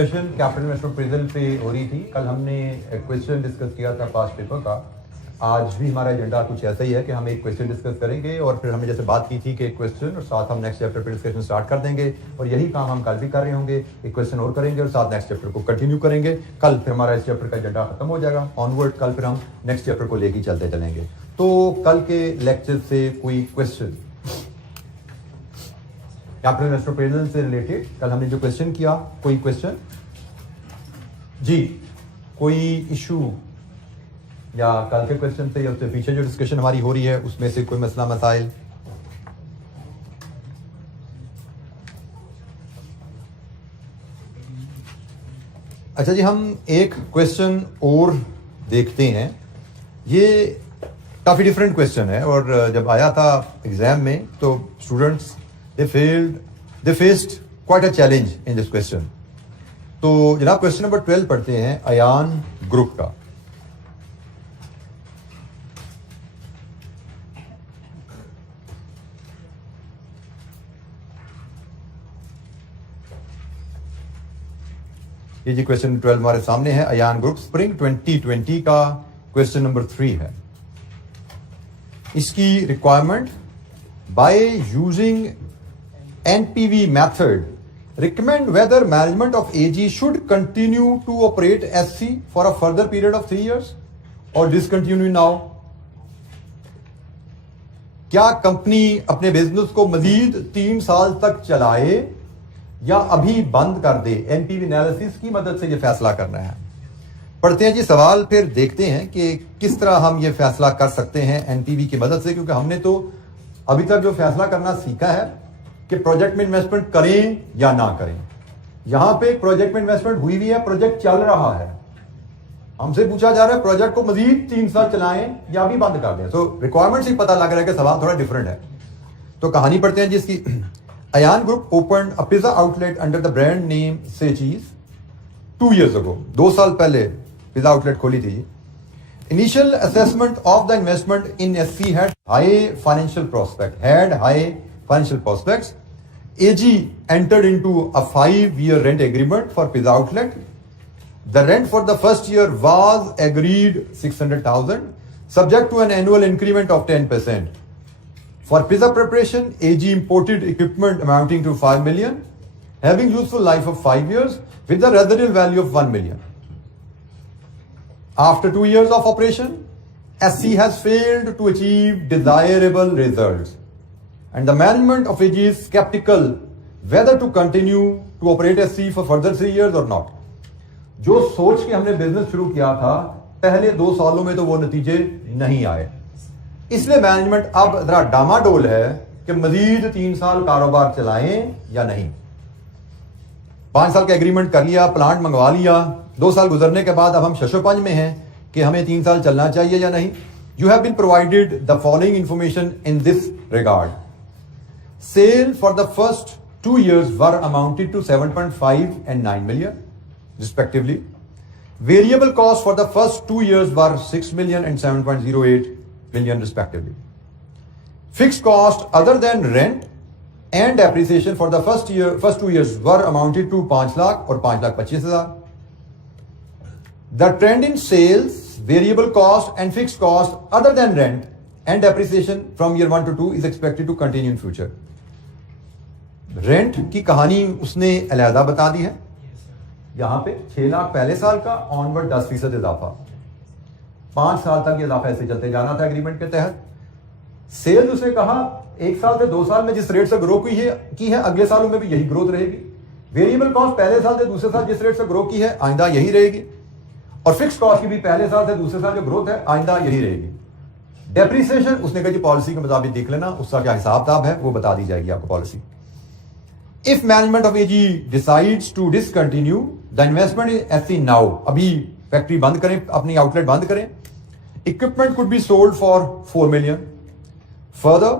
Session capital investment प्रिजल पे हो रही थी। कल हमने क्वेश्चन डिस्कस किया था पास्ट पेपर का। आज भी हमारा एजेंडा कुछ ऐसा ही है कि हम एक क्वेश्चन डिस्कस करेंगे और फिर हमने जैसे बात की थी कि एक क्वेश्चन और साथ हम नेक्स्ट चैप्टर पर डिस्कशन स्टार्ट कर देंगे और यही काम हम कल भी कर रहे होंगे। एक क्वेश्चन और करेंगे और साथ नेक्स्ट चैप्टर को कंटिन्यू करेंगे। कल फिर हमारा इस चैप्टर का एजेंडा खत्म हो जाएगा ऑनवर्ड। कल फिर हम नेक्स्ट चैप्टर को लेकर चलते चलेंगे। तो कल के लेक्चर से कोई क्वेश्चन कैपिटल इन्वेस्टमेंट प्रिजल से रिलेटेड कल हमने जो क्वेश्चन किया, कोई क्वेश्चन जी, कोई इशू या कल के क्वेश्चन से या उससे पीछे जो डिस्कशन हमारी हो रही है उसमें से कोई मसला मसाइल? अच्छा जी, हम एक क्वेश्चन और देखते हैं। ये काफी डिफरेंट क्वेश्चन है और जब आया था एग्जाम में तो students they faced quite a challenge in this question. तो जनाब क्वेश्चन नंबर 12 पढ़ते हैं अयान ग्रुप का। ये जी क्वेश्चन 12 हमारे सामने है। अयान ग्रुप स्प्रिंग 2020 का क्वेश्चन नंबर 3 है। इसकी requirement, by using NPV method, recommend whether management of AG should continue to operate SC for a further period of 3 years or discontinue now. क्या कंपनी अपने बिजनेस को मजीद 3 साल तक चलाए या अभी बंद कर दे? एनपीवी एनालिसिस की मदद से यह फैसला करना है। पढ़ते हैं जी सवाल, फिर देखते हैं कि किस तरह हम यह फैसला कर सकते हैं एनपीवी की मदद से, क्योंकि हमने तो अभी तक जो फैसला करना सीखा है कि प्रोजेक्ट में इन्वेस्टमेंट करें या ना करें। यहां पे प्रोजेक्ट में इन्वेस्टमेंट हुई भी है, प्रोजेक्ट चल रहा है, हमसे पूछा जा रहा है प्रोजेक्ट को मजीद 3 साल चलाएं या भी बंद कर दें। तो रिक्वायरमेंट से पता लग रहा है कि सवाल थोड़ा डिफरेंट है। तो कहानी पढ़ते हैं जिसकी। Ayaan group open a pizza outlet under the brand name say cheese 2 years ago, 2 साल पहले पिज्जा आउटलेट खोली थी। Initial assessment of the investment in SC had high financial prospects. AG entered into a 5-year rent agreement for pizza outlet. The rent for the first year was agreed 600,000, subject to an annual increment of 10%. For pizza preparation, AG imported equipment amounting to 5 million, having useful life of 5 years, with a residual value of 1 million. After 2 years of operation, SC has failed to achieve desirable results, and the management of AG is skeptical whether to continue to operate SC for further 3 years or not. जो सोच के हमने business शुरू किया था, पहले 2 सालों में तो वो नतीजे नहीं आए, इसलिए मैनेजमेंट अब जरा डामाडोल है कि मजीद 3 साल कारोबार चलाएं या नहीं। 5 साल का एग्रीमेंट कर लिया, प्लांट मंगवा लिया, 2 साल गुजरने के बाद अब हम शशोपंज में हैं कि हमें 3 साल चलना चाहिए या नहीं। You have been provided the following information in this regard. Sale for the first 2 years were amounted to 7.5 and 9 million respectively. Variable costs for the first 2 years were 6 million and 7.08 million respectively. Fixed cost other than rent and depreciation for the first 2 years were amounted to 5 lakh or 5,25,000. The trend in sales, variable cost and fixed cost other than rent and depreciation from year 1 to 2 is expected to continue in future. Rent की कहानी उसने अलहदा बता दी है। यहां पे 6 लाख पहले साल का, ऑनवर्ड 10% इजाफा, 5 साल तक ये इजाफा ऐसे चलते जाना था एग्रीमेंट के तहत। सेल्स उसने कहा 1 साल से 2 साल में जिस रेट से ग्रो की है अगले सालों में भी यही ग्रोथ रहेगी। वेरिएबल कॉस्ट पहले साल से दूसरे साल जिस रेट से ग्रो की है आइंदा यही रहेगी, और फिक्स कॉस्ट की भी पहले साल से दूसरे साल जो ग्रोथ है आइंदा यही रहेगी। डेप्रिसिएशन उसने कहा जी पॉलिसी के मुताबिक देख लेना, उसका क्या हिसाब किताब है वो बता दी जाएगी आपको policy. If management of AG decides to discontinue the investment in SC now, अभी फैक्ट्री बंद करें, अपनी आउटलेट बंद करें, equipment could be sold for 4 million. Further,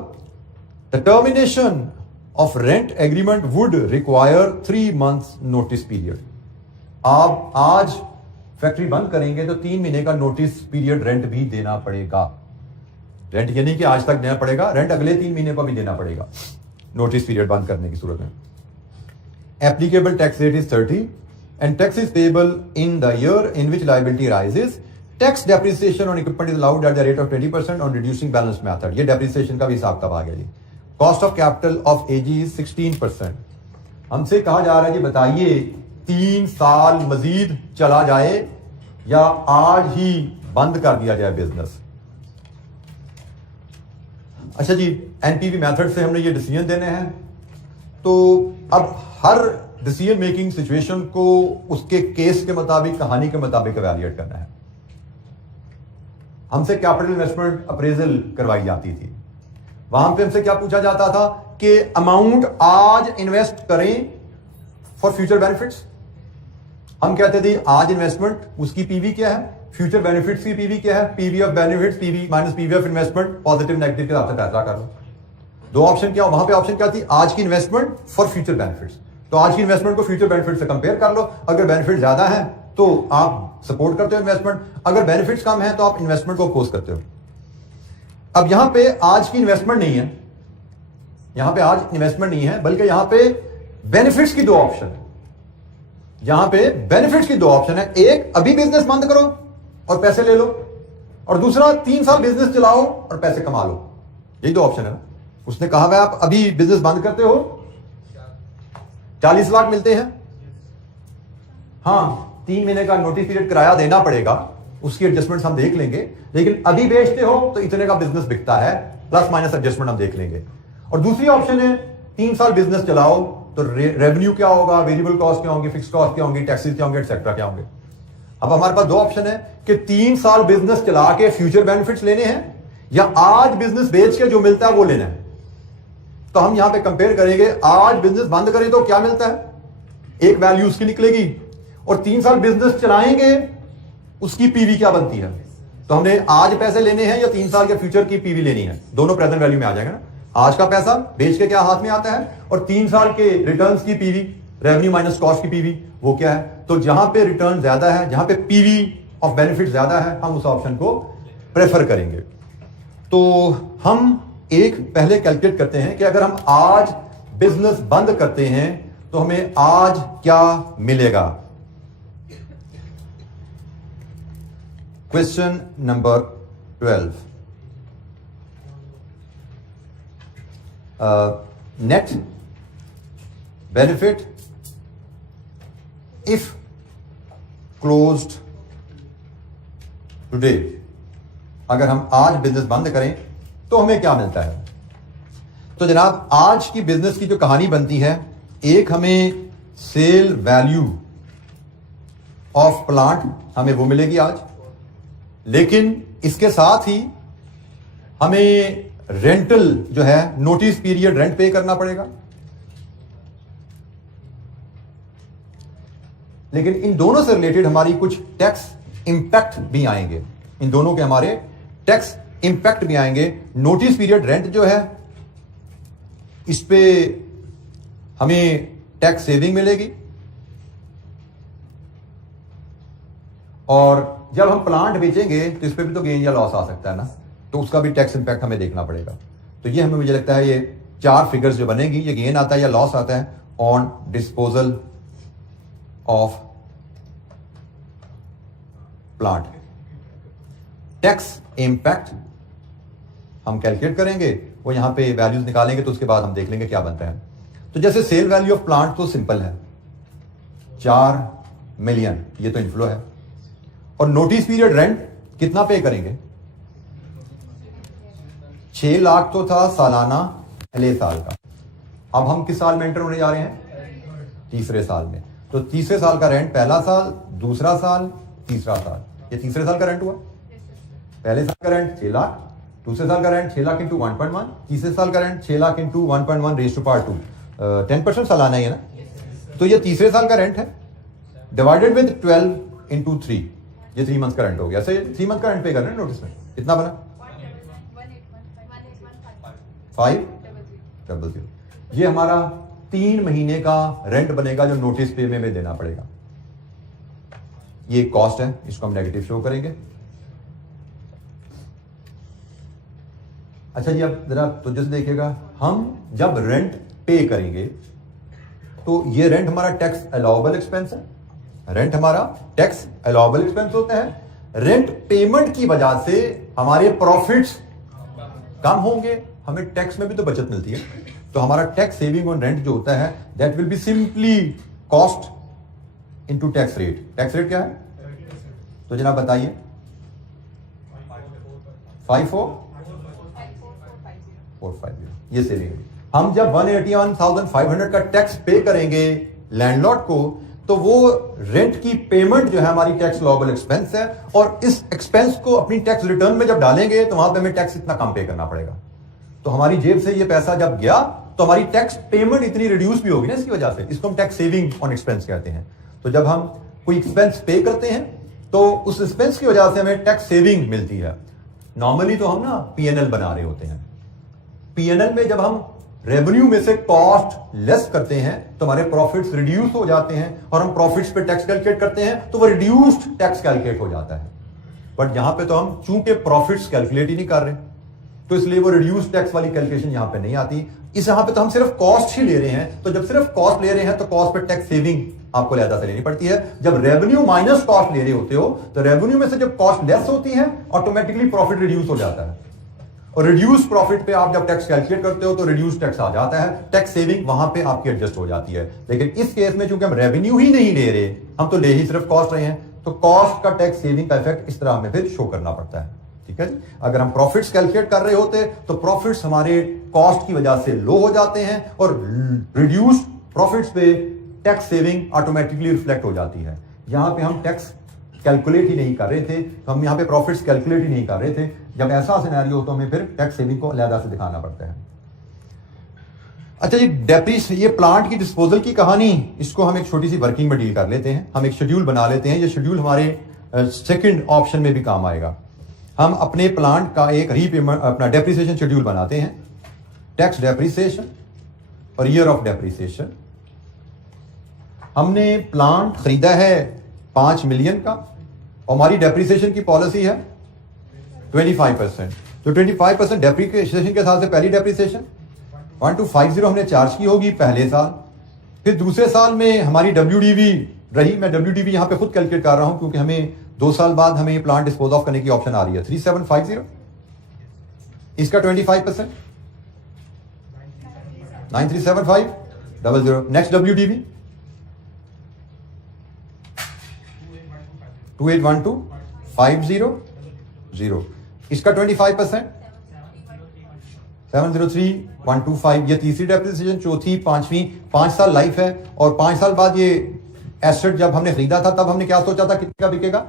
the termination of rent agreement would require 3 months notice period. आप आज factory बंद करेंगे तो 3 महीने का नोटिस पीरियड रेंट भी देना पड़ेगा। रेंट ये नहीं कि आज तक देना पड़ेगा, रेंट अगले 3 महीने का भी देना पड़ेगा नोटिस पीरियड बंद करने की सूरत में। Applicable tax rate is 30 and tax is payable in the year in which liability arises. Tax depreciation on equipment is allowed at the rate of 20% on reducing balance method. ये depreciation का भी हिसाब तब आ गया जी. Cost of capital of AG is 16%. हमसे कहा जा रहा है कि बताइए 3 साल मजीद चला जाए या आज ही बंद कर दिया जाए बिजनेस. अच्छा जी, एनपीवी मेथड से हमने ये डिसीजन देने हैं. तो अब हर डिसीजन मेकिंग सिचुएशन को उसके केस के मुताबिक, कहानी के मुताबिक इवैल्यूएट करना है. हमसे कैपिटल इन्वेस्टमेंट अप्रेजल करवाई जाती थी. वहां पे हमसे क्या पूछा जाता था कि अमाउंट आज इन्वेस्ट करें फॉर फ्यूचर बेनिफिट्स. हम कहते थे आज इन्वेस्टमेंट, उसकी पीवी क्या है, फ्यूचर बेनिफिट्स की पीवी क्या है, PV of benefits, PV minus PV of investment, positive negative के हिसाब से फैसला कर लो. 2 ऑप्शन क्या, वहां पे ऑप्शन क्या थी, आज की इन्वेस्टमेंट फॉर फ्यूचर बेनिफिट्स. तो आज की इन्वेस्टमेंट को फ्यूचर बेनिफिट से कंपेयर कर लो. अगर बेनिफिट ज्यादा है तो आप सपोर्ट करते हो इन्वेस्टमेंट, अगर बेनिफिट्स कम है तो आप इन्वेस्टमेंट को अपोज करते हो. अब यहां पे आज की इन्वेस्टमेंट नहीं है, यहां पे आज इन्वेस्टमेंट नहीं है, बल्कि यहां पे बेनिफिट्स की 2 ऑप्शन है. यहां पे बेनिफिट्स की 2 ऑप्शन है. एक, अभी बिजनेस बंद करो और पैसे ले लो, और दूसरा 3 साल बिजनेस चलाओ और पैसे कमा लो. यही 2 ऑप्शन है ना. उसने कहा भाई आप अभी बिजनेस बंद करते हो, 40 लाख मिलते हैं, हाँ 3 महीने का नोटिस पीरियड किराया देना पड़ेगा, उसकी एडजस्टमेंट हम देख लेंगे, लेकिन अभी बेचते हो तो इतने का बिजनेस बिकता है, प्लस माइनस एडजस्टमेंट हम देख लेंगे. और दूसरी ऑप्शन है 3 साल बिजनेस चलाओ तो रेवेन्यू क्या होगा, वेरिएबल कॉस्ट क्या होंगे, फिक्स कॉस्ट क्या होंगे, टैक्सेस क्या होंगे, एटसेट्रा क्या होंगे. अब हमारे पास 2 ऑप्शन है कि 3 साल बिजनेस चला के फ्यूचर बेनिफिट्स लेने हैं या आज बिजनेस बेच के जो मिलता है वो लेना है. तो हम यहां पे कंपेयर करेंगे, आज बिजनेस बंद करें तो क्या मिलता है, एक वैल्यू उसकी निकलेगी, और 3 साल बिजनेस चलाएंगे उसकी पीवी क्या बनती है. तो हमने आज पैसे लेने हैं या 3 साल के फ्यूचर की पीवी लेनी है, दोनों प्रेजेंट वैल्यू में आ जाएगा ना. आज का पैसा बेच के क्या हाथ में आता है, और 3 साल के रिटर्न्स की पीवी, रेवेन्यू माइनस कॉस्ट की पीवी, वो क्या है. तो जहां पे रिटर्न ज्यादा है, जहां पे पीवी ऑफ बेनिफिट ज्यादा है, हम उस ऑप्शन को प्रेफर करेंगे. तो हम एक पहले कैलकुलेट करते हैं कि अगर हम आज बिजनेस बंद करते हैं तो हमें आज क्या मिलेगा. Question number 12. Net benefit if closed today. अगर हम आज बिजनेस बंद करें तो हमें क्या मिलता है. तो जनाब आज की बिजनेस की जो कहानी बनती है, एक हमें सेल वैल्यू ऑफ प्लांट हमें वो मिलेगी आज, लेकिन इसके साथ ही हमें रेंटल जो है, नोटिस पीरियड रेंट पे करना पड़ेगा. लेकिन इन दोनों से रिलेटेड हमारी कुछ टैक्स इंपैक्ट भी आएंगे, इन दोनों के हमारे टैक्स इंपैक्ट भी आएंगे. नोटिस पीरियड रेंट जो है, इस पे हमें टैक्स सेविंग मिलेगी, और जब हम प्लांट बेचेंगे तो इस पे भी तो गेन या लॉस आ सकता है ना, तो उसका भी टैक्स इंपैक्ट हमें देखना पड़ेगा. तो ये हमें, मुझे लगता है ये 4 फिगर्स जो बनेगी, ये गेन आता है या लॉस आता है on disposal of plant. Tax impact हम कैलकुलेट करेंगे, वो यहां पे वैल्यूज निकालेंगे, तो उसके बाद हम देख लेंगे क्या बनता है. तो जैसे सेल वैल्यू ऑफ प्लांट तो सिंपल है, 4 मिलियन, ये तो इनफ्लो है. और नोटिस पीरियड रेंट कितना पे करेंगे, 6 लाख तो था सालाना पहले साल का. अब हम किस साल में एंटर होने जा रहे हैं, तीसरे साल में. तो तीसरे साल का रेंट, पहला साल, दूसरा साल, तीसरा साल, ये तीसरे साल का रेंट हुआ. पहले साल का रेंट 6 लाख, दूसरे साल का रेंट 6 लाख इंटू 1.1, तीसरे साल का rent 6 lakh into 1.1 raise to power 2, 10% सालाना ही है ना. तो ये तीसरे साल का रेंट है, डिवाइडेड विद 12 इंटू 3, ये 3 मंथ का रेंट हो गया. सही, 3 मंथ का रेंट पे कर रहे हैं नोटिस में. कितना बना, 500. ये हमारा 3 महीने का रेंट बनेगा जो नोटिस पे में देना पड़ेगा. ये कॉस्ट है, इसको हम नेगेटिव शो करेंगे. अच्छा जी, अब जरा तो जैसे देखिएगा, हम जब रेंट पे करेंगे तो ये रेंट हमारा टैक्स अलाउएबल एक्सपेंस है, रेंट हमारा टैक्स अलाउएबल एक्सपेंस होता है। रेंट पेमेंट की वजह से हमारे प्रॉफिट्स कम होंगे, हमें टैक्स में भी तो बचत मिलती है, तो हमारा टैक्स सेविंग ऑन रेंट जो होता है that will be simply cost into tax rate. Tax rate क्या है तो जनाब बताइए? 54450 ये सेविंग। हम जब 181,500 का टैक्स पे करेंगे लैंडलॉर्ड को, तो वो रेंट की पेमेंट जो है हमारी टैक्स लॉबल एक्सपेंस है, और इस एक्सपेंस को अपनी टैक्स रिटर्न में जब डालेंगे तो वहां पे हमें टैक्स इतना कम पे करना पड़ेगा। तो हमारी जेब से ये पैसा जब गया तो हमारी टैक्स पेमेंट इतनी रिड्यूस भी होगी ना इसकी वजह से, इसको हम टैक्स सेविंग ऑन एक्सपेंस कहते हैं। तो जब हम कोई एक्सपेंस पे करते हैं तो उस एक्सपेंस की वजह से हमें टैक्स सेविंग मिलती है। नॉर्मली तो हम ना पीएनएल बना रहे होते हैं, पीएनएल में जब हम रेवेन्यू में से कॉस्ट लेस करते हैं तो हमारे प्रॉफिट्स रिड्यूस हो जाते हैं, और हम प्रॉफिट्स पे टैक्स कैलकुलेट करते हैं तो वो रिड्यूस्ड टैक्स कैलकुलेट हो जाता है। बट यहां पे तो हम चूंकि प्रॉफिट्स कैलकुलेट ही नहीं कर रहे, तो इसलिए वो रिड्यूस्ड टैक्स वाली कैलकुलेशन यहां पे नहीं आती। इस यहां पे तो हम सिर्फ कॉस्ट ही ले रहे हैं, तो जब सिर्फ कॉस्ट ले रहे हैं तो कॉस्ट पे टैक्स सेविंग आपको अलग से लेनी पड़ती है। जब रेवेन्यू माइनस कॉस्ट ले रहे होते हो तो रेवेन्यू में से जब कॉस्ट लेस होती है ऑटोमेटिकली प्रॉफिट रिड्यूस हो जाता है, और रिड्यूस प्रॉफिट पे आप जब टैक्स कैलकुलेट करते हो तो रिड्यूस टैक्स आ जाता है, टैक्स सेविंग वहां पे आपकी एडजस्ट हो जाती है। लेकिन इस केस में चूंकि हम रेवेन्यू ही नहीं ले रहे, हम तो ले ही सिर्फ कॉस्ट रहे हैं, तो कॉस्ट का टैक्स सेविंग का इफेक्ट इस तरह हमें फिर शो करना पड़ता है। ठीक है जी। अगर हम प्रॉफिट्स कैलकुलेट कर रहे होते तो प्रॉफिट्स हमारे कॉस्ट की वजह से लो हो जाते हैं, और रिड्यूस प्रॉफिट्स पे टैक्स सेविंग ऑटोमेटिकली रिफ्लेक्ट हो जाती है। यहां पे हम टैक्स कैलकुलेट ही नहीं कर रहे थे, तो हम यहां पे प्रॉफिट्स कैलकुलेट ही नहीं कर रहे थे। जब ऐसा सिनेरियो हो तो हमें फिर टैक्स सेविंग को अलग से दिखाना पड़ता है। अच्छा जी, ये प्लांट की डिस्पोजल की कहानी, इसको हम एक छोटी सी वर्किंग में डील कर लेते हैं। हम एक शेड्यूल बना लेते हैं, ये शेड्यूल हमारे सेकंड ऑप्शन में भी काम आएगा। हम अपने प्लांट का एक रीपेमेंट अपना डेप्रिसिएशन शेड्यूल बनाते हैं, टैक्स डेप्रिसिएशन और ईयर ऑफ डेप्रिसिएशन। हमने प्लांट खरीदा है 5 मिलियन का, और हमारी डेप्रिसिएशन की पॉलिसी है 25%। तो 25% डेप्रिसिएशन के साथ से पहली डेप्रिसिएशन 1250 हमने चार्ज की होगी पहले साल। फिर दूसरे साल में हमारी WDV रही, मैं WDV यहां पे खुद कैलकुलेट कर रहा हूं क्योंकि हमें 2 साल बाद हमें ये प्लांट डिस्पोज ऑफ करने की ऑप्शन आ रही है। 3750 इसका 25% 937500। नेक्स्ट WDV 281250 इसका 25% 703125। ये तीसरी डेप्रिसिएशन, चौथी, पांचवी। 5 साल लाइफ है, और 5 साल बाद ये एसेट जब हमने खरीदा था तब हमने क्या सोचा था कितना बिकेगा?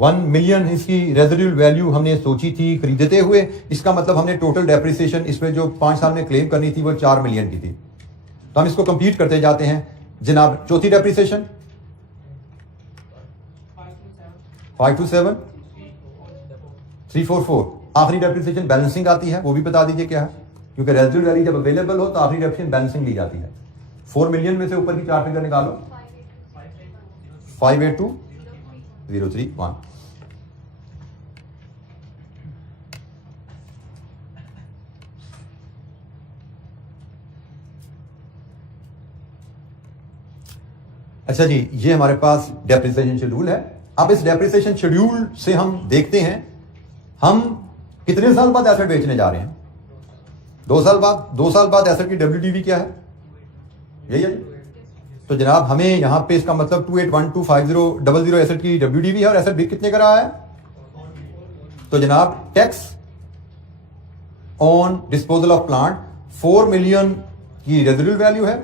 1 मिलियन इसकी रेजिडुअल वैल्यू हमने सोची थी खरीदते हुए। इसका मतलब हमने टोटल डेप्रिसिएशन इसमें जो 5 साल में क्लेम करनी थी वो 4 मिलियन की थी। तो हम इसको कंप्लीट करते जाते हैं जनाब। चौथी डेप्रिसिएशन 527 344। आखिरी डेप्रिसिएशन बैलेंसिंग आती है, वो भी बता दीजिए क्या है, क्योंकि रेजिडुअल वैल्यू जब अवेलेबल हो तो आखिरी डेप्रिसिएशन बैलेंसिंग ली जाती है। 4 मिलियन में से ऊपर की 4 फिगर निकालो। 582031। अच्छा जी, ये हमारे पास डेप्रिसिएशन शेड्यूल है। अब इस डेप्रिसिएशन शेड्यूल से हम देखते हैं हम कितने साल बाद एसेट बेचने जा रहे हैं। 2 साल बाद। 2 साल बाद एसेट की WDV क्या है? यही है। तो जनाब हमें यहां पे इसका मतलब 28125000 एसेट की WDV है, और एसेट बिक कितने का रहा है? तो जनाब tax on disposal of plant 4 million की रेजिडुअल वैल्यू है,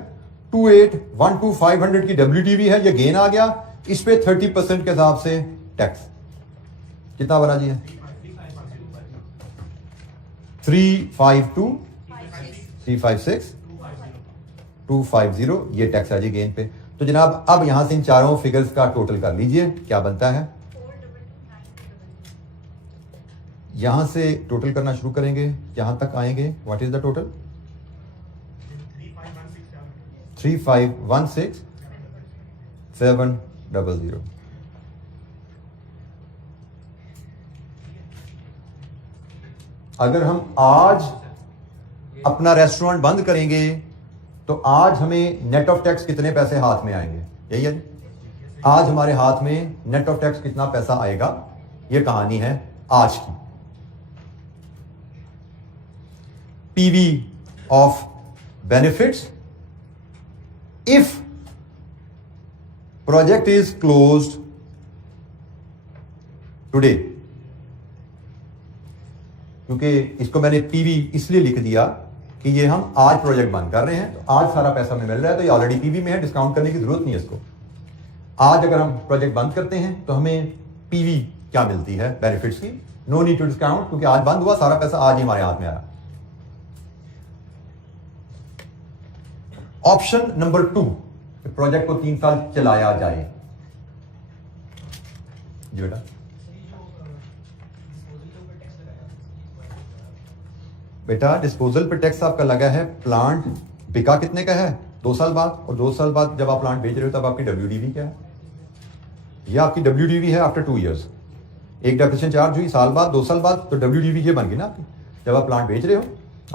28125000 की WDV है, ये गेन आ गया। इस पे 30% के हिसाब से टैक्स कितना बना जी? 352,356,250 ये टैक्स है जी गेन पे। तो जनाब अब यहां से इन चारों फिगर्स का टोटल कर लीजिए, क्या बनता है। यहां से टोटल करना शुरू करेंगे, यहां तक आएंगे। What is the total? 3516,700। अगर हम आज अपना रेस्टोरेंट बंद करेंगे तो आज हमें नेट ऑफ टैक्स कितने पैसे हाथ में आएंगे? यही है। आज हमारे हाथ में नेट ऑफ टैक्स कितना पैसा आएगा, ये कहानी है आज की। PV of benefits if project is closed today. क्योंकि इसको मैंने पीवी इसलिए लिख दिया कि ये हम आज प्रोजेक्ट बंद कर रहे हैं, तो आज सारा पैसा हमें मिल रहा है, तो ये ऑलरेडी पीवी में है, डिस्काउंट करने की जरूरत नहीं है इसको। आज अगर हम प्रोजेक्ट बंद करते हैं तो हमें पीवी क्या मिलती है बेनिफिट्स की, नो नीड टू डिस्काउंट, क्योंकि आज बंद हुआ, सारा पैसा आज ही हमारे हाथ में आया। ऑप्शन नंबर 2, प्रोजेक्ट को 3 साल चलाया जाए। जी बेटा, बेटा डिस्पोजल पे टैक्स आपका लगा है, प्लांट बिका कितने का है 2 साल बाद, और 2 साल बाद जब आप प्लांट बेच रहे हो तब आपकी WDV क्या है, यह आपकी WDV है आफ्टर 2 इयर्स। एक डेप्रिसिएशन चार्ज हुई साल बाद, 2 साल बाद, तो WDV ये बन गई ना आपकी। जब आप प्लांट बेच रहे हो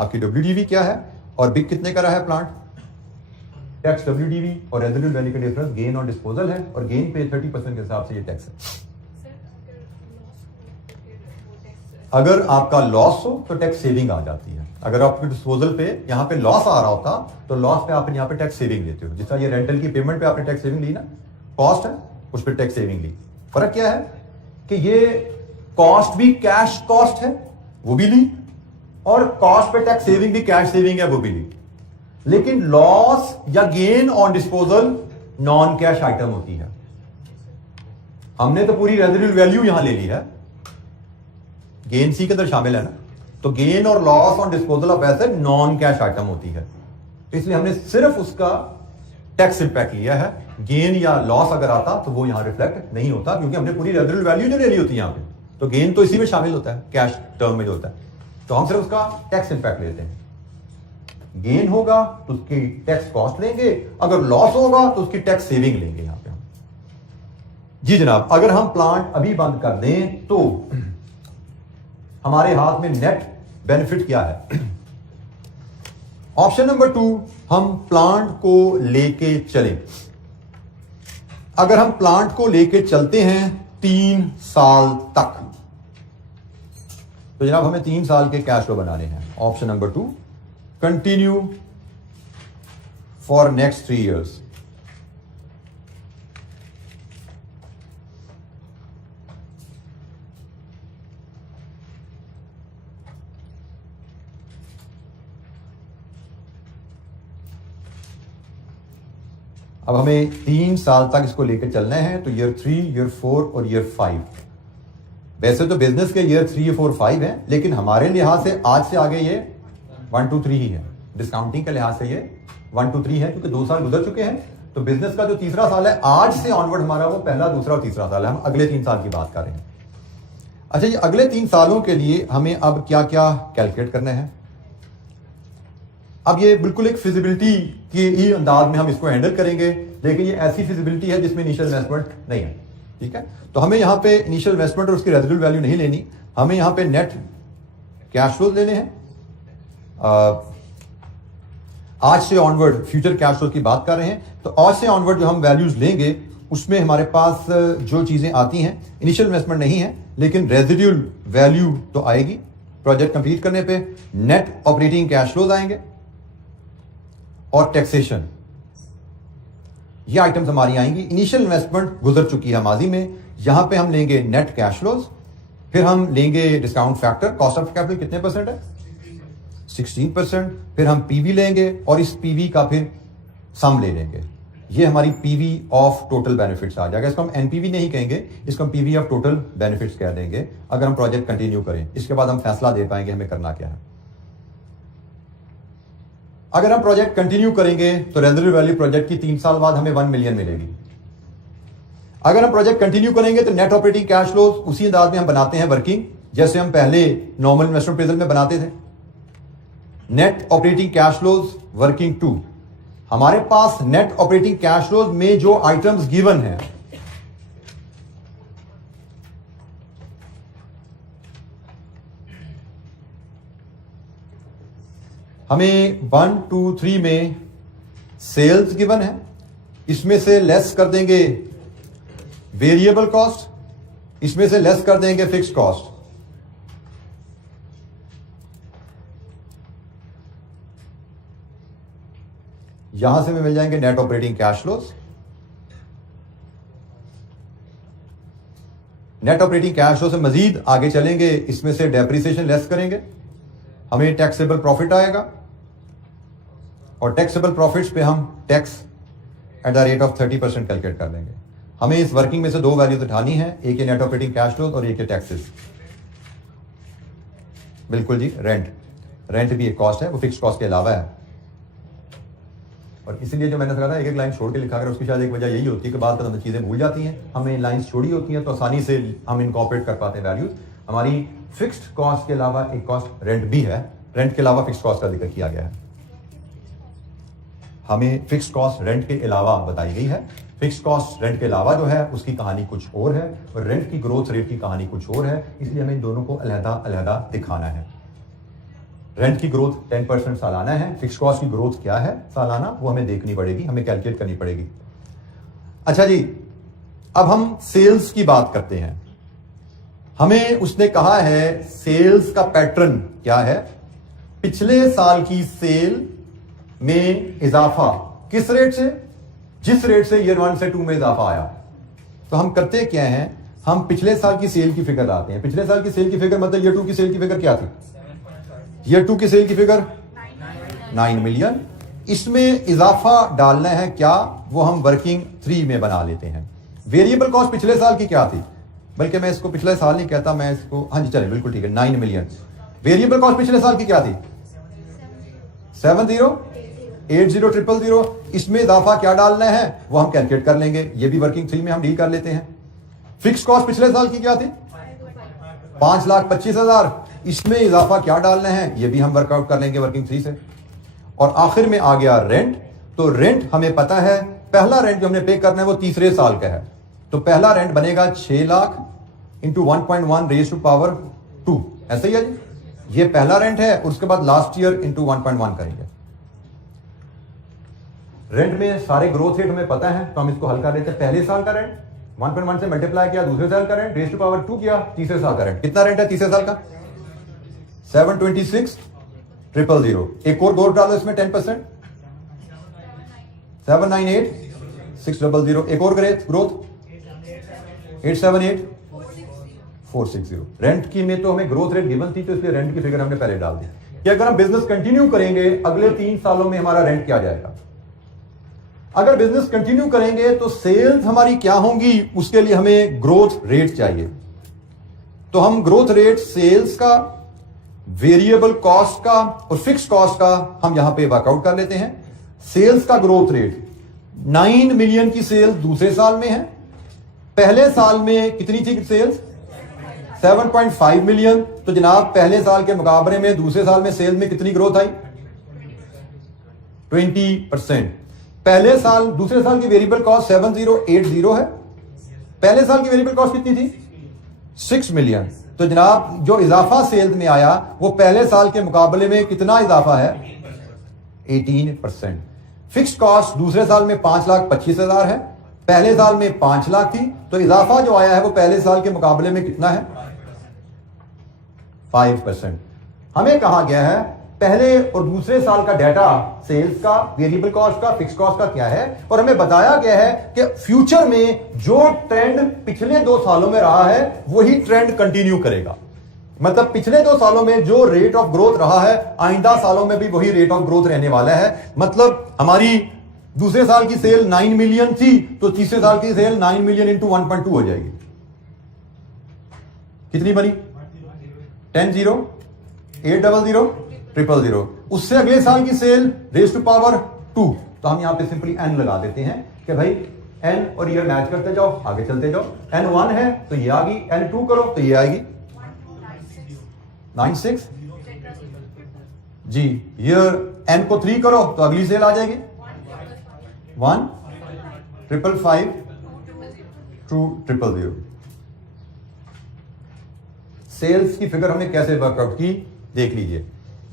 आपकी WDV क्या है, और बिक कितने का रहा है प्लांट, टैक्स WDV और रेजिडुअल वैल्यू का डिफरेंस गेन और डिस्पोजल है, और गेन पे 30% के हिसाब से ये टैक्स है। अगर आपका लॉस हो तो टैक्स सेविंग आ जाती है। अगर आपके डिस्पोजल पे यहाँ पे लॉस आ रहा होता तो लॉस पे आप यहाँ पे टैक्स सेविंग लेते हो। जिस तरह ये रेंटल की पेमेंट पे आपने टैक्स सेविंग ली ना, कॉस्ट है, उस पर टैक्स सेविंग ली। फर्क क्या है कि ये कॉस्ट भी कैश कॉस्ट है, वो भी ली, और कॉस्ट पे टैक्स सेविंग भी कैश सेविंग है, वो भी ली। लेकिन लॉस या gain on disposal non cash item होती है। हमने तो पूरी रेजिडुअल वैल्यू यहां ले ली है, गेन सी के अंदर शामिल है ना, तो गेन और loss on disposal of asset non cash item होती है, इसलिए हमने सिर्फ उसका टैक्स इंपैक्ट लिया है। गेन या लॉस अगर आता तो वो यहां रिफ्लेक्ट नहीं होता, क्योंकि हमने पूरी रेजिडुअल वैल्यू जो ले ली होती है यहां पे, तो गेन तो इसी में शामिल होता है, कैश टर्म में जो होता है, तो हम सिर्फ उसका टैक्स इंपैक्ट लेते हैं। गेन होगा तो उसकी टैक्स कॉस्ट लेंगे, अगर लॉस होगा तो उसकी टैक्स सेविंग लेंगे यहां पे हम। जी जनाब, अगर हम प्लांट अभी बंद कर दें तो हमारे हाथ में नेट बेनिफिट क्या है। ऑप्शन नंबर 2, हम प्लांट को लेके चलें। अगर हम प्लांट को लेके चलते हैं 3 साल तक, तो जनाब हमें 3 साल के कैश फ्लो बनाने हैं। Option number 2, continue for next 3 years. अब हमें 3 साल तक इसको लेकर चलना है, तो ईयर 3, ईयर 4 और ईयर 5। वैसे तो बिजनेस के ईयर 3, 4, 5 है, लेकिन हमारे लिहाज से आज से आगे ये 1, 2, 3 ही है। डिस्काउंटिंग के लिहाज से ये 1, 2, 3 है, क्योंकि 2 साल गुजर चुके हैं। तो बिजनेस का जो तीसरा साल है आज से ऑनवर्ड हमारा, वो पहला, दूसरा और तीसरा साल है। हम अगले 3 साल की बात कर रहे हैं। अच्छा, ये अगले 3 सालों के लिए हमें अब क्या क्या कैलकुलेट करना है। अब ये बिल्कुल एक फिजिबिलिटी के ही अंदाज में हम इसको हैंडल करेंगे, लेकिन ये ऐसी फिजिबिलिटी है जिसमें इनिशियल इन्वेस्टमेंट नहीं है। ठीक है, तो हमें यहां पे इनिशियल इन्वेस्टमेंट और उसकी रेजिडुअल वैल्यू नहीं लेनी, हमें यहां पे नेट कैश फ्लोज लेने हैं। आज से ऑनवर्ड फ्यूचर कैश फ्लो की बात कर रहे हैं, तो आज से ऑनवर्ड जो हम वैल्यूज लेंगे उसमें हमारे पास जो चीजें आती हैं, इनिशियल इन्वेस्टमेंट नहीं है, लेकिन रेजिडुअल वैल्यू तो आएगी। प्रोजेक्ट कंप्लीट करने पे नेट ऑपरेटिंग कैश फ्लोज आएंगे और टैक्सेशन, ये आइटम्स हमारी आएंगी। इनिशियल इन्वेस्टमेंट गुजर चुकी है माजी में, यहां पे हम लेंगे नेट कैश फ्लोज, फिर हम लेंगे discount factor, cost of capital कितने परसेंट है, 16%, फिर हम पीवी लेंगे और इस पीवी का फिर सम ले लेंगे। ये हमारी पीवी ऑफ टोटल बेनिफिट्स आ जाएगा। इसको हम एनपीवी नहीं कहेंगे, इसको हम पीवी ऑफ टोटल बेनिफिट्स कह देंगे अगर हम प्रोजेक्ट कंटिन्यू करें। इसके बाद हम फैसला दे पाएंगे हमें करना क्या है। अगर हम प्रोजेक्ट कंटिन्यू करेंगे तो रेजिडुअल वैल्यू प्रोजेक्ट की 3 साल बाद हमें 1 मिलियन मिलेगी। अगर हम प्रोजेक्ट कंटिन्यू करेंगे तो नेट ऑपरेटिंग कैश फ्लो उसी अंदाज में हम बनाते हैं वर्किंग, जैसे हम पहले नॉर्मल इन्वेस्टमेंट अप्रेजल में बनाते थे। Net operating cash flows working 2, हमारे पास नेट ऑपरेटिंग कैश फ्लोज में जो आइटम्स गिवन है, हमें 1, 2, 3 में सेल्स गिवन है, इसमें से लेस कर देंगे वेरिएबल कॉस्ट, इसमें से लेस कर देंगे फिक्स कॉस्ट। यहां से हमें मिल जाएंगे net operating cash flows. Net operating cash flow से मजीद आगे चलेंगे, इसमें से डेप्रिसिएशन लेस करेंगे, हमें टैक्सेबल प्रॉफिट आएगा और टैक्सेबल प्रॉफिट्स पे हम tax at the rate of 30% calculate कर देंगे। हमें इस वर्किंग में से दो वैल्यूज उठानी है, एक है नेट ऑपरेटिंग कैश फ्लोज और एक है टैक्सेस। बिल्कुल जी, रेंट भी एक कॉस्ट है, वो फिक्स कॉस्ट के अलावा है। और इसीलिए जो मैंने कहा था एक एक लाइन छोड़ के लिखा कर, उसकी शायद एक वजह यही होती है कि बाद में चीजें भूल जाती हैं। हमें लाइंस छोड़ी होती हैं तो आसानी से हम इनकॉर्पोरेट कर पाते हैं वैल्यूज। हमारी फिक्स्ड कॉस्ट के अलावा एक कॉस्ट रेंट भी है, रेंट के अलावा फिक्स्ड कॉस्ट का जिक्र किया गया है। हमें फिक्स्ड कॉस्ट रेंट के अलावा बताई गई है। फिक्स्ड कॉस्ट रेंट के अलावा जो है उसकी कहानी कुछ और है और रेंट की ग्रोथ रेट की कहानी कुछ और है, इसलिए हमें इन दोनों को अलग-अलग दिखाना है। रेंट की ग्रोथ 10% सालाना है, फिक्स कॉस्ट की ग्रोथ क्या है सालाना वो हमें देखनी पड़ेगी, हमें कैलकुलेट करनी पड़ेगी। अच्छा जी, अब हम सेल्स की बात करते हैं। हमें उसने कहा है सेल्स का पैटर्न क्या है, पिछले साल की सेल में इजाफा किस रेट से, जिस रेट से ईयर 1 से 2 में इजाफा आया। तो हम करते क्या हैं, हम पिछले साल की सेल की फिगर लाते हैं। पिछले साल की सेल की फिगर मतलब ईयर 2 की सेल की फिगर क्या थी, ईयर 2 की सेल की फिगर 9 मिलियन। इसमें इजाफा डालना है क्या, वो हम वर्किंग 3 में बना लेते हैं। वेरिएबल कॉस्ट पिछले साल की क्या थी, बल्कि मैं इसको पिछले साल नहीं कहता, मैं इसको, हाँ जी चले बिल्कुल ठीक है, 9 मिलियन। वेरिएबल कॉस्ट पिछले साल की क्या थी, 70800000। इसमें इजाफा क्या डालना है वो हम कैलकुलेट कर लेंगे, ये भी वर्किंग 3 में हम डील कर लेते हैं। फिक्स कॉस्ट पिछले साल की क्या थी, 5,25,000। इसमें इजाफा क्या डालना है ये भी हम वर्कआउट कर लेंगे वर्किंग 3 से। और आखिर में आ गया रेंट। तो रेंट हमें पता है, पहला रेंट जो हमने पे करना है वो तीसरे साल का है, तो पहला रेंट बनेगा 6 lakh into 1.1 raise to power 2, ऐसा ही है जी। ये पहला रेंट है, उसके बाद लास्ट ईयर इंटू 1.1 करेंगे। रेंट में सारे ग्रोथ रेट हमें पता है, तो हम इसको हल कर लेते हैं। पहले साल का रेंट 1.1 से मल्टीप्लाई किया, दूसरे साल का रेंट रेज़ टू पावर 2 किया, तीसरे साल का रेंट। कितना रेंट है तीसरे साल का, 726,000। एक और ग्रोथ डालो इसमें 10%, 798,600। एक और ग्रोथ 878,460। रेंट की में तो हमें ग्रोथ रेट गिवन थी, तो इसलिए रेंट की फिगर हमने पहले डाल दी कि अगर हम बिजनेस कंटिन्यू करेंगे अगले 3 सालों में हमारा रेंट क्या जाएगा। अगर बिजनेस कंटिन्यू करेंगे तो सेल्स हमारी क्या होंगी, उसके लिए हमें ग्रोथ रेट चाहिए। तो हम ग्रोथ रेट सेल्स का, वेरिएबल कॉस्ट का और फिक्स कॉस्ट का हम यहां पे वर्कआउट कर लेते हैं। सेल्स का ग्रोथ रेट 9 मिलियन की सेल्स दूसरे साल में है, पहले साल में कितनी थी सेल्स, 7.5 मिलियन। तो जनाब पहले साल के मुकाबले में दूसरे साल में सेल्स में कितनी ग्रोथ आई, 20%। पहले साल, दूसरे साल की वेरिएबल कॉस्ट 7080 है, पहले साल की वेरिएबल कॉस्ट कितनी थी, 6 मिलियन। तो जनाब जो इजाफा सेल्स में आया वो पहले साल के मुकाबले में कितना इजाफा है, 18%। फिक्स कॉस्ट दूसरे साल में 5,25,000 है, पहले साल में 5 लाख थी, तो इजाफा जो आया है वो पहले साल के मुकाबले में कितना है, 5%। हमें कहा गया है पहले और दूसरे साल का डाटा सेल्स का, वेरिएबल कॉस्ट का, फिक्स कॉस्ट का क्या है, और हमें बताया गया है कि फ्यूचर में जो ट्रेंड पिछले 2 सालों में रहा है वही ट्रेंड कंटिन्यू करेगा। मतलब पिछले 2 सालों में जो रेट ऑफ ग्रोथ रहा है आइंदा सालों में भी वही रेट ऑफ ग्रोथ रहने वाला है। मतलब हमारी दूसरे साल की सेल 9 मिलियन थी, तो तीसरे साल की सेल 9 मिलियन इंटू 1.2 हो जाएगी। कितनी बनी, 10,000, 800, 000। उससे अगले साल की सेल रेज़ टू पावर 2, तो हम यहां पे सिंपली n लगा देते हैं कि भाई n और ईयर मैच करते जाओ, आगे चलते जाओ। n1 है तो ये आ गई, n2 करो तो ये आएगी 96 जी। ईयर n को 3 करो तो अगली सेल आ जाएगी 1,555,2,000। सेल्स की फिगर हमने कैसे वर्कआउट की देख लीजिए।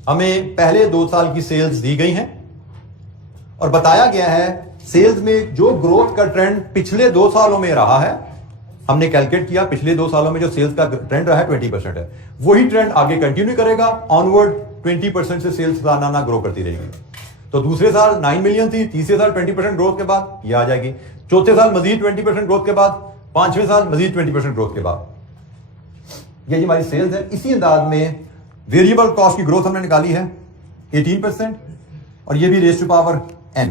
हमें पहले 2 साल की सेल्स दी गई हैं और बताया गया है सेल्स में जो ग्रोथ का ट्रेंड पिछले 2 सालों में रहा है, हमने कैलकुलेट किया पिछले 2 सालों में जो सेल्स का ट्रेंड रहा है 20% है, वही ट्रेंड आगे कंटिन्यू करेगा, ऑनवर्ड 20% से सेल्स सालाना ग्रो करती रहेगी। तो दूसरे साल 9 मिलियन थी, तीसरे साल 20% ग्रोथ के बाद ये आ जाएगी, चौथे साल मजीद 20% ग्रोथ के बाद, पांचवें साल मजीद 20% ग्रोथ के बाद। ये जी हमारी सेल्स है। इसी अंदाज में वेरिएबल कॉस्ट की ग्रोथ हमने निकाली है 18%, और ये भी रेज़ टू पावर n।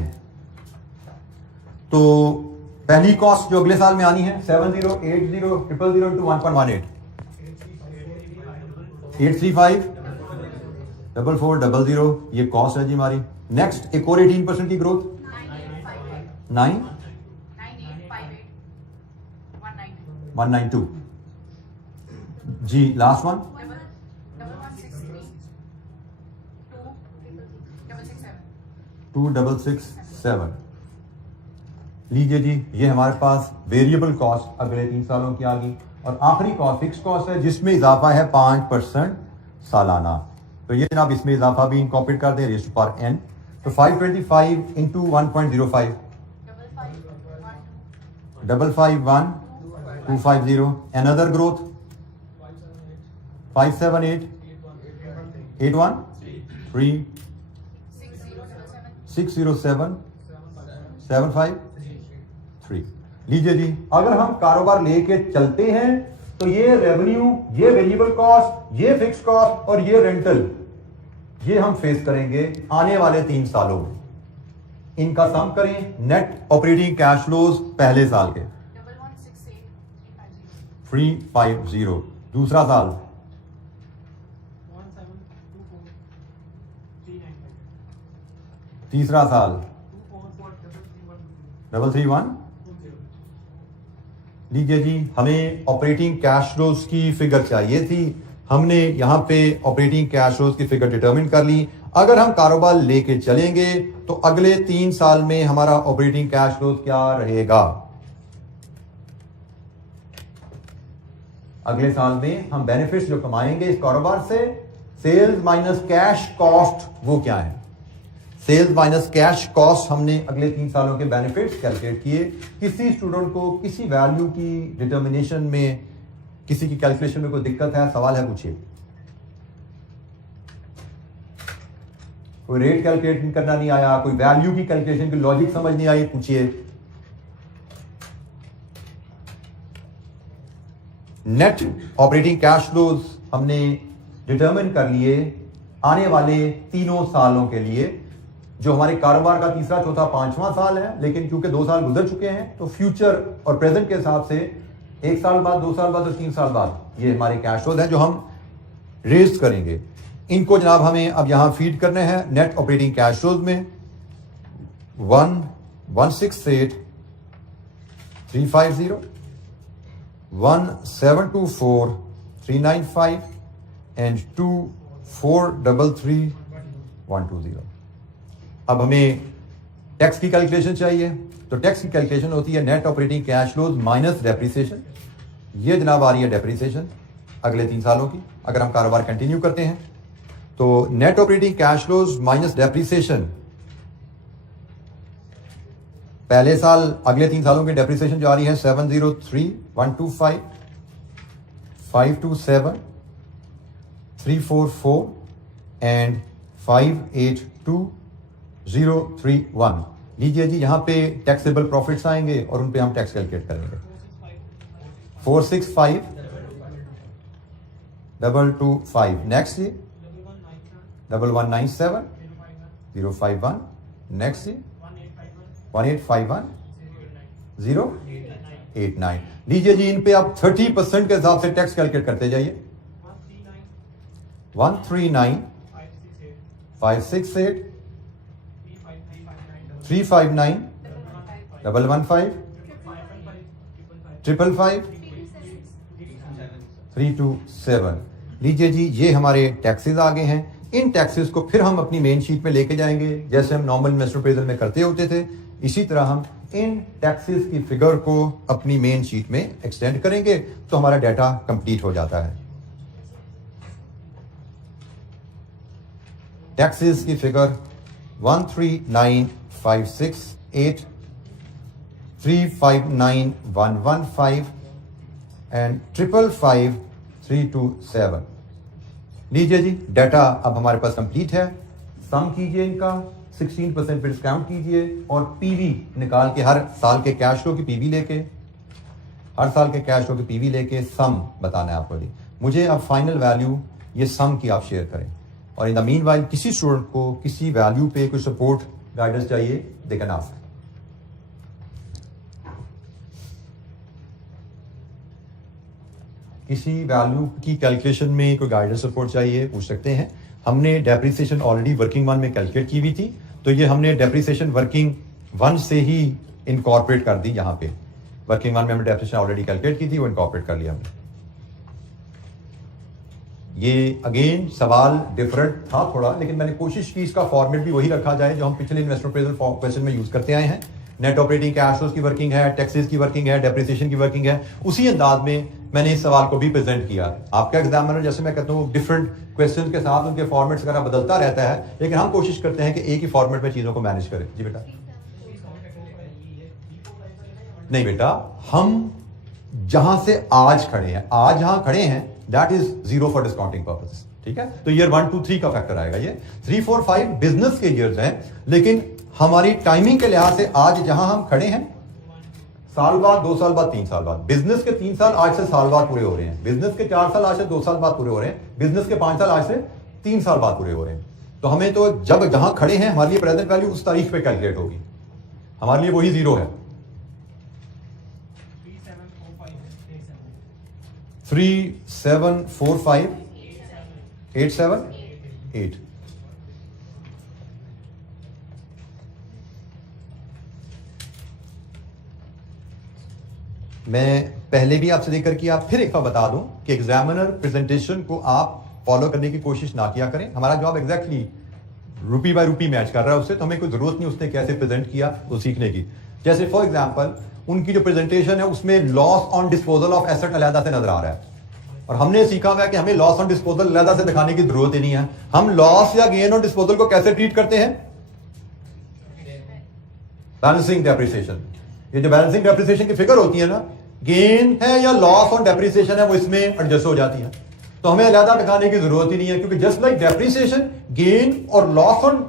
तो पहली कॉस्ट जो अगले साल में आनी है 70, 80, 000 into 1.18, 835, 4400, ये कॉस्ट है जी हमारी। नेक्स्ट एक और 18% की ग्रोथ 192 जी। Last one 2667। लीजिए जी, ये हमारे पास वेरिएबल कॉस्ट अगले 3 सालों की आ गई, और आखिरी कॉस्ट फिक्स कॉस्ट है जिसमें इजाफा है 5% सालाना। तो ये जनाब इसमें इजाफा भी इनकॉर्पोरेट कर दें, रेज़ टू पावर n। तो 525 into 1.05, 551250। another growth 578 813 607 753। लीजिए जी, अगर हम कारोबार लेके चलते हैं तो ये रेवेन्यू, ये वेरिएबल कॉस्ट, ये फिक्स कॉस्ट और ये रेंटल, ये हम फेस करेंगे आने वाले 3 सालों में। इनका सम करें, नेट ऑपरेटिंग कैश फ्लोज पहले साल के 350, दूसरा साल 3रा साल 331। लीजिए जी, हमें ऑपरेटिंग कैश फ्लोज की फिगर चाहिए थी, हमने यहां पे ऑपरेटिंग कैश फ्लोज की फिगर डिटरमिन कर ली। अगर हम कारोबार लेके चलेंगे तो अगले 3 साल में हमारा ऑपरेटिंग कैश फ्लोज क्या रहेगा। अगले साल में हम बेनिफिट्स जो कमाएंगे इस कारोबार से, सेल्स माइनस कैश कॉस्ट, वो क्या है। सेल्स माइनस कैश कॉस्ट हमने अगले 3 सालों के बेनिफिट्स कैलकुलेट किए। किसी स्टूडेंट को किसी वैल्यू की डिटर्मिनेशन में, किसी की कैलकुलेशन में कोई दिक्कत है, सवाल है, पूछिए। कोई रेट कैलकुलेट करना नहीं आया, कोई वैल्यू की कैलकुलेशन की लॉजिक समझ नहीं आई, पूछिए। नेट ऑपरेटिंग कैश फ्लोज हमने डिटरमिन कर लिए आने वाले 3 सालों के लिए, जो हमारे कारोबार का तीसरा, चौथा, 5वां साल है। लेकिन क्योंकि 2 साल गुजर चुके हैं तो फ्यूचर और प्रेजेंट के हिसाब से 1 साल बाद, 2 साल बाद और 3 साल बाद ये हमारे कैश फ्लोज हैं जो हम रेज करेंगे। इनको जनाब हमें अब यहां फीड करने हैं नेट ऑपरेटिंग कैश फ्लोज में। 1,168,350, 1,724,395 एंड 2,433,120। अब हमें टैक्स की कैलकुलेशन चाहिए, तो टैक्स की कैलकुलेशन होती है net operating cash flows minus depreciation. ये जनाब आ रही है डेप्रिसिएशन अगले 3 सालों की, अगर हम कारोबार कंटिन्यू करते हैं। तो net operating cash flows minus depreciation, पहले साल अगले 3 सालों की डेप्रिसिएशन जो आ रही है 703,125, 527, 344 एंड 582,031। लीजिए जी, यहां पे टैक्सेबल प्रॉफिट्स आएंगे और उन पे हम टैक्स कैलकुलेट करेंगे। 465,225। नेक्स्ट जी 1197,051। नेक्स्ट जी 1851,089। लीजिए जी, इन पे आप 30% के हिसाब से टैक्स कैलकुलेट करते जाइए। 139,568, 359, 115, 555, 327। लीजिए जी, ये हमारे टैक्सेस आ गए हैं। इन टैक्सेस को फिर हम अपनी मेन शीट में लेके जाएंगे, जैसे हम नॉर्मल इन्वेस्टमेंट अप्रेजल में करते होते थे। इसी तरह हम इन टैक्सेस की फिगर को अपनी मेन शीट में एक्सटेंड करेंगे तो हमारा डाटा कंप्लीट हो जाता है। टैक्सेस की फिगर 139,568 359115 एंड 555327। लीजिए जी, डाटा अब हमारे पास कंप्लीट है। सम कीजिए इनका, 16% पे डिस्काउंट कीजिए और पीवी निकाल के, हर साल के कैश फ्लो की पीवी लेके, हर साल के कैश फ्लो की पीवी लेके सम बताना है आपको जी। मुझे अब फाइनल वैल्यू ये सम की आप शेयर करें। और इन द मीनवाइल किसी स्टूडेंट को किसी वैल्यू पे कोई सपोर्ट गाइडेंस चाहिए, दे कैन आस्क। किसी वैल्यू की कैलकुलेशन में कोई गाइडेंस सपोर्ट चाहिए, पूछ सकते हैं। हमने डेप्रिसिएशन ऑलरेडी वर्किंग वन में कैलकुलेट की हुई थी, तो ये हमने डेप्रिसिएशन वर्किंग वन से ही इनकॉर्पोरेट कर दी। यहाँ पे वर्किंग वन में हमने डेप्रिसिएशन ऑलरेडी कैलकुलेट की थी, वो इनकॉर्पोरेट कर लिया हमने। ये अगेन सवाल डिफरेंट था थोड़ा, लेकिन मैंने कोशिश की इसका फॉर्मेट भी वही रखा जाए जो हम पिछले इन्वेस्टमेंट अप्रेजल क्वेश्चन में यूज करते आए हैं। नेट ऑपरेटिंग कैश फ्लोज की वर्किंग है, टैक्सेस की वर्किंग है, डेप्रिसिएशन की वर्किंग है। उसी अंदाज में मैंने इस सवाल को भी प्रेजेंट किया। आपका एग्जामिनर, जैसे मैं कहता हूँ, डिफरेंट क्वेश्चन के साथ उनके फॉर्मेट्स वगैरह बदलता रहता है, लेकिन हम कोशिश करते हैं कि एक ही फॉर्मेट में चीजों को मैनेज करें। जी बेटा, नहीं बेटा, हम जहां से आज खड़े हैं, आज जहां खड़े हैं, that is zero for discounting purposes. ठीक है, तो ईयर 1 2 3 का फैक्टर आएगा। ये 3 4 5 बिजनेस के ईयर्स हैं, लेकिन हमारी टाइमिंग के लिहाज से आज जहां हम खड़े हैं, साल बाद, 2 साल बाद, 3 साल बाद। बिजनेस के 3 साल आज से साल बाद पूरे हो रहे हैं, बिजनेस के 4 साल आज से 2 साल बाद पूरे हो रहे हैं, बिजनेस के 5 साल आज से 3 साल बाद पूरे हो रहे हैं। तो हमें तो जब जहां खड़े हैं हमारे लिए प्रेजेंट वैल्यू उस तारीख पे कैलकुलेट होगी, हमारे लिए वही जीरो है। 374587 मैं पहले भी आपसे लेकर किया, फिर एक बार बता दूं कि एग्जामिनर प्रेजेंटेशन को आप फॉलो करने की कोशिश ना किया करें। हमारा जॉब एग्जैक्टली रूपी बाय रूपी मैच कर रहा है उससे, तो हमें कोई जरूरत नहीं उसने कैसे प्रेजेंट किया वो सीखने की। जैसे फॉर एग्जांपल उनकी जो प्रेजेंटेशन है उसमें loss on disposal of asset अलहदा से नजर आ रहा है, और हमने सीखा हुआ है कि हमें लॉस ऑन डिस्पोजल अलहदा से दिखाने की जरूरत ही नहीं है। हम लॉस या गेन ऑन डिस्पोजल को कैसे ट्रीट करते हैं? Balancing depreciation. ये जो बैलेंसिंग डेप्रिसिएशन की फिगर होती है ना, गेन है या लॉस ऑन डेप्रिसिएशन है, वो इसमें एडजस्ट हो जाती है, तो हमें अलहदा दिखाने की जरूरत ही नहीं है, क्योंकि जस्ट लाइक डेप्रिसिएशन, गेन और लॉस ऑन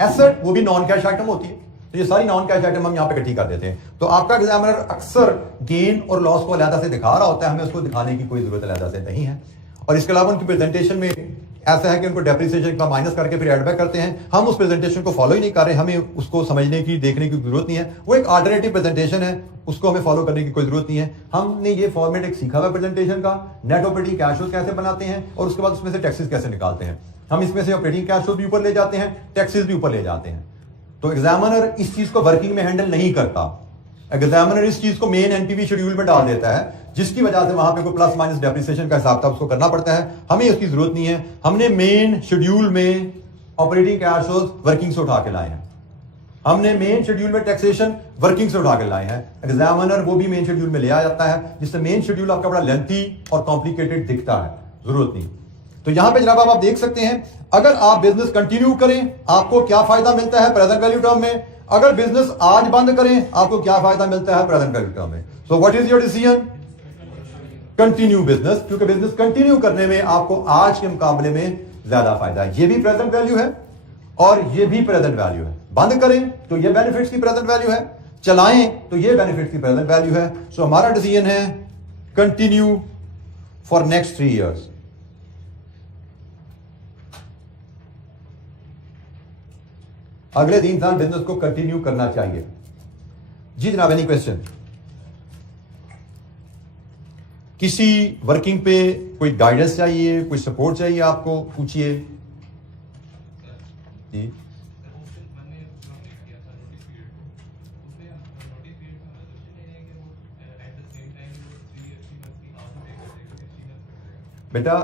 एसेट वो भी नॉन कैश आइटम होती है, तो ये सारी नॉन कैश आइटम हम यहाँ पे इकट्ठी कर देते हैं। तो आपका एग्जामिनर अक्सर गेन और लॉस को अलहदा से दिखा रहा होता है, हमें उसको दिखाने की कोई जरूरत अलहदा से नहीं है। और इसके अलावा उनकी प्रेजेंटेशन में ऐसा है कि उनको डेप्रिसिएशन का माइनस करके फिर एड बैक करते हैं। हम उस प्रेजेंटेशन को फॉलो ही नहीं कर रहे, हमें उसको समझने की, देखने की जरूरत नहीं है। वो एक अल्टरनेटिव प्रेजेंटेशन है, उसको हमें फॉलो करने की कोई जरूरत नहीं है। हमने ये फॉर्मेट एक सीखा हुआ प्रेजेंटेशन का, नेट ऑपरेटिंग कैश फ्लो कैसे बनाते हैं और उसके बाद उसमें से टैक्सेस कैसे निकालते हैं। हम इसमें से ऑपरेटिंग कैश फ्लो भी ऊपर ले जाते हैं, टैक्सेस भी ऊपर ले जाते हैं। तो एग्जामिनर इस चीज को वर्किंग में हैंडल नहीं करता, एग्जामिनर इस चीज को मेन एनपीवी शेड्यूल में डाल देता है, जिसकी वजह से वहां पे कोई प्लस माइनस डेप्रिसिएशन का हिसाब था उसको करना पड़ता है। हमें उसकी जरूरत नहीं है। हमने मेन शेड्यूल में ऑपरेटिंग कैश फ्लोज वर्किंग से उठा के लाए हैं, हमने मेन शेड्यूल में टैक्सेशन वर्किंग से उठा के लाए हैं। एग्जामिनर वो भी मेन शेड्यूल में ले आ जाता है, जिससे मेन शेड्यूल आपका बड़ा लेंथी और कॉम्प्लिकेटेड दिखता है, जरूरत नहीं। तो यहां पे जनाब आप देख सकते हैं, अगर आप बिजनेस कंटिन्यू करें आपको क्या फायदा मिलता है प्रेजेंट वैल्यू टर्म में, अगर बिजनेस आज बंद करें आपको क्या फायदा मिलता है प्रेजेंट वैल्यू टर्म में। So what is your decision? Continue business, क्योंकि बिजनेस कंटिन्यू करने में आपको आज के मुकाबले में ज्यादा फायदा है। ये भी प्रेजेंट वैल्यू है और ये भी प्रेजेंट वैल्यू है। बंद करें तो ये बेनिफिट्स की प्रेजेंट वैल्यू है, चलाएं तो ये बेनिफिट्स की प्रेजेंट वैल्यू है। सो हमारा डिसीजन है कंटिन्यू फॉर नेक्स्ट 3 इयर्स। अगले 3 साल बिजनेस को कंटिन्यू करना चाहिए। जी जनाब, एनी क्वेश्चन? किसी वर्किंग पे कोई गाइडेंस चाहिए, कोई सपोर्ट चाहिए आपको, पूछिए जी। बेटा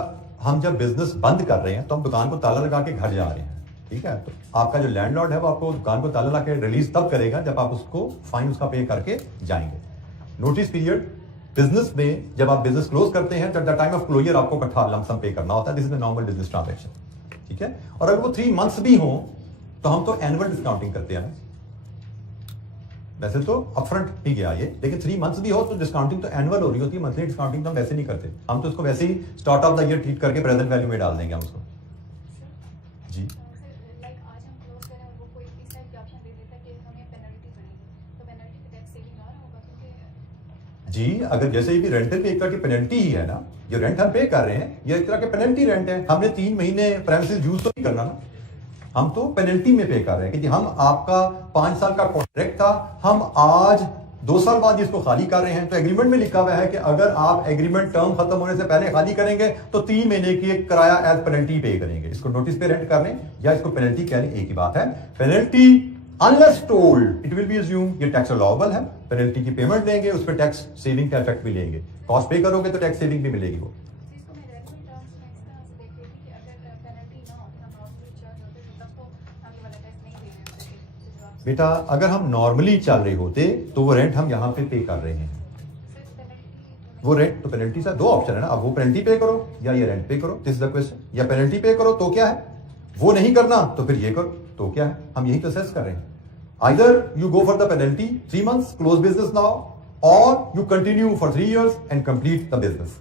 हम जब बिजनेस बंद कर रहे हैं तो हम दुकान को ताला लगा के घर जा रहे हैं, ठीक है। तो आपका जो लैंडलॉर्ड है वो आपको दुकान को ताला लगा के रिलीज तब करेगा जब आप उसको फाइन उसका पे करके जाएंगे। नोटिस पीरियड बिजनेस में जब आप बिजनेस क्लोज करते हैं, द टाइम ऑफ क्लोजर आपको इकट्ठा लमसम पे करना होता है। This is the normal business transaction, ठीक है। और अगर वो 3 मंथ्स भी हो तो हम तो एनुअल डिस्काउंटिंग करते हैं। वैसे तो अपफ्रंट ही गया ये, लेकिन 3 मंथ्स भी हो तो डिस्काउंटिंग तो एनुअल हो रही होती है, मंथली डिस्काउंटिंग तो हम वैसे नहीं करते, हम तो उसको वैसे ही start of the year treat करके प्रेजेंट वैल्यू में डाल देंगे हम उसको। जी जी, अगर जैसे ये भी रेंटल पे एक तरह की पेनल्टी ही है ना, जो रेंट हम पे कर रहे हैं ये एक तरह के पेनल्टी रेंट है, हमने 3 महीने प्रेमिसेस यूज तो नहीं करना ना, हम तो पेनल्टी में पे कर रहे हैं कि हम आपका 5 साल का कॉन्ट्रैक्ट था, हम आज 2 साल बाद इसको खाली कर रहे हैं, तो एग्रीमेंट में लिखा हुआ है कि अगर आप एग्रीमेंट टर्म खत्म होने से पहले खाली करेंगे तो 3 महीने की एक किराया एज पेनल्टी पे करेंगे। इसको नोटिस पे रेंट कर लें या इसको पेनल्टी कह लें, एक ही बात है। Penalty unless told it will be assume ये टैक्स अलाउबल है, पेनल्टी की पेमेंट लेंगे, उस पर टैक्स सेविंग का इफेक्ट भी लेंगे, कॉस्ट पे करोगे तो टैक्स सेविंग भी मिलेगी वो। बेटा अगर हम नॉर्मली चल रहे होते तो वो रेंट हम यहाँ पे कर रहे हैं, वो रेंट तो पेनल्टी से 2 ऑप्शन है ना, अब वो पेनल्टी पे करो या ये रेंट पे करो, दिस इज द क्वेश्चन। या पेनल्टी पे करो तो क्या है, वो नहीं करना तो फिर ये करो तो क्या है, हम यही तो असेस कर रहे हैं। Either you go for the penalty 3 months close business now, और you continue for 3 years and complete the business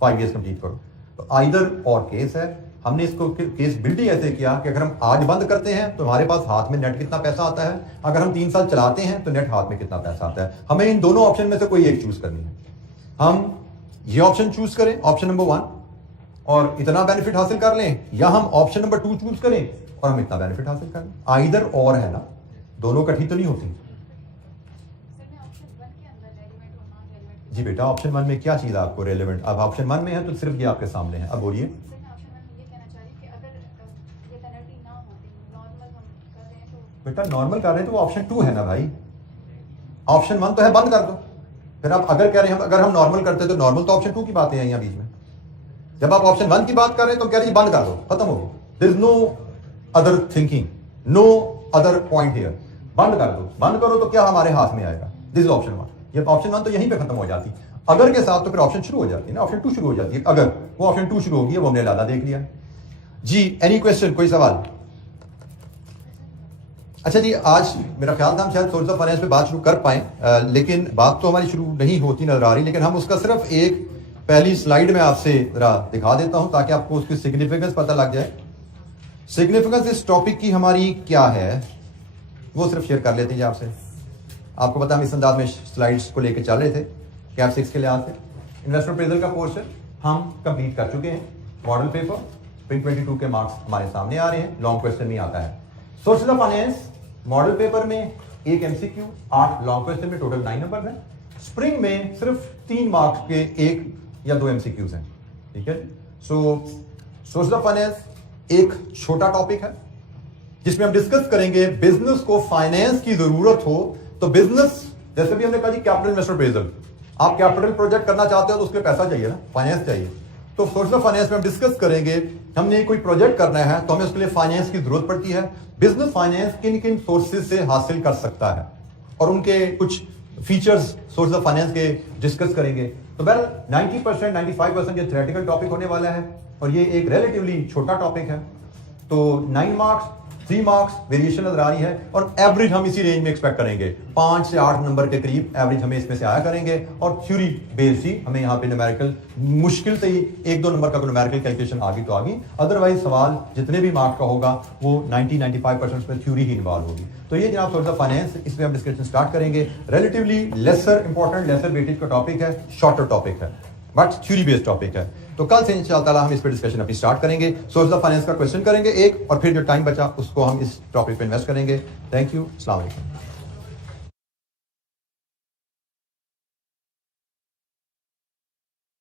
5 years complete करो, तो आइदर और केस है। हमने इसको केस बिल्ड ही ऐसे किया कि अगर हम आज बंद करते हैं तो हमारे पास हाथ में नेट कितना पैसा आता है, अगर हम 3 साल चलाते हैं तो नेट हाथ में कितना पैसा आता है। हमें इन दोनों ऑप्शन में से कोई एक चूज करनी है, हम ये ऑप्शन चूज करें, ऑप्शन नंबर 1, और इतना बेनिफिट हासिल कर लें, या हम ऑप्शन नंबर 2 चूज करें और हम इतना बेनिफिट हासिल कर लें। आइदर और है ना, दोनों कठी तो नहीं होती। जी बेटा ऑप्शन 1 में क्या चीज आपको रेलेवेंट, अब ऑप्शन 1 में है तो सिर्फ ये आपके सामने है, अब बोलिए। बेटा नॉर्मल कर रहे हैं तो वो ऑप्शन 2 है ना भाई, ऑप्शन 1 तो है बंद कर दो, फिर आप अगर कह रहे हैं अगर हम नॉर्मल करते तो नॉर्मल तो ऑप्शन 2 की बातें हैं यहाँ बीच में, जब आप ऑप्शन 1 की बात कर रहे हैं तो कह रहे हैं बंद कर दो, खत्म हो गया, there is no other thinking, no other point here, बंद कर दो, बंद करो तो क्या हमारे हाथ में आएगा, दिस इज ऑप्शन 1। ये ऑप्शन 1 तो यहीं पे खत्म हो जाती, अगर के साथ तो फिर ऑप्शन शुरू हो जाती है ना, ऑप्शन 2 शुरू हो जाती है, अगर वो ऑप्शन 2 शुरू होगी वो हमने लादा देख लिया। जी एनी क्वेश्चन, कोई सवाल? अच्छा जी, आज मेरा ख्याल था हम शायद सोर्स ऑफ फाइनेंस पे बात शुरू कर पाए, लेकिन बात तो हमारी शुरू नहीं होती नजर आ रही, लेकिन हम उसका सिर्फ एक पहली स्लाइड में आपसे जरा दिखा देता हूं ताकि आपको उसकी सिग्निफिकेंस पता लग जाए। सिग्निफिकेंस इस टॉपिक की हमारी क्या है वो सिर्फ शेयर कर लेते हैं आपसे। आपको पता हम इस अंदाज में स्लाइड्स को लेकर चल रहे थे कैप 6 के लिहाज से। इन्वेस्टमेंट अप्रेजल का पोर्शन हम कंप्लीट कर चुके हैं, मॉडल पेपर प्रिंट 22 के मार्क्स हमारे सामने आ रहे हैं, लॉन्ग क्वेश्चन नहीं आता है। Sources of finance model paper में 1 MCQ, 8 लॉन्ग क्वेश्चन में टोटल 9 नंबर है। स्प्रिंग में सिर्फ 3 मार्क्स के 1 या 2 MCQs हैं, ठीक है। सो सोर्सेज ऑफ फाइनेंस एक छोटा टॉपिक है जिसमें हम डिस्कस करेंगे बिजनेस को फाइनेंस की जरूरत हो तो बिजनेस, जैसे भी हमने कहा जी कैपिटल इन्वेस्टमेंट अप्रेजल, आप कैपिटल प्रोजेक्ट करना चाहते हो तो उसके लिए पैसा चाहिए ना, फाइनेंस चाहिए, तो सोर्स ऑफ फाइनेंस में हम डिस्कस करेंगे हमने कोई प्रोजेक्ट करना है तो हमें उसके लिए फाइनेंस की जरूरत पड़ती है, बिजनेस फाइनेंस किन किन सोर्सेज से हासिल कर सकता है और उनके कुछ फीचर्स सोर्स ऑफ फाइनेंस के डिस्कस करेंगे। तो बहर 90% 95% ये थ्योरेटिकल टॉपिक होने वाला है और ये एक रिलेटिवली छोटा टॉपिक है, तो 9 मार्क्स 3 मार्क्स वेरिएशन नजर आ रही है और एवरेज हम इसी रेंज में एक्सपेक्ट करेंगे, 5 से 8 नंबर के करीब एवरेज हमें इसमें से आया करेंगे और थ्योरी बेस्ड ही हमें यहाँ पे न्यूमेरिकल मुश्किल से ही 1-2 नंबर का न्यूमेरिकल कैलकुलेशन आ गई तो आ गई, अदरवाइज सवाल जितने भी मार्क का होगा वो 90-95% में थ्योरी ही इन्वॉल्व होगी। तो ये जनाब सोर्स ऑफ फाइनेंस, इसमें हम डिस्कशन स्टार्ट करेंगे। Relatively lesser important, lesser weightage का टॉपिक है, शॉर्टर टॉपिक है बट थ्योरी बेस्ड टॉपिक है। तो कल से इंशाअल्लाह हम इस पर डिस्कशन अपनी स्टार्ट करेंगे, सोर्स ऑफ फाइनेंस का क्वेश्चन करेंगे एक और फिर जो टाइम बचा उसको हम इस टॉपिक पे इन्वेस्ट करेंगे। थैंक यू, अस्सलाम वालेकुम।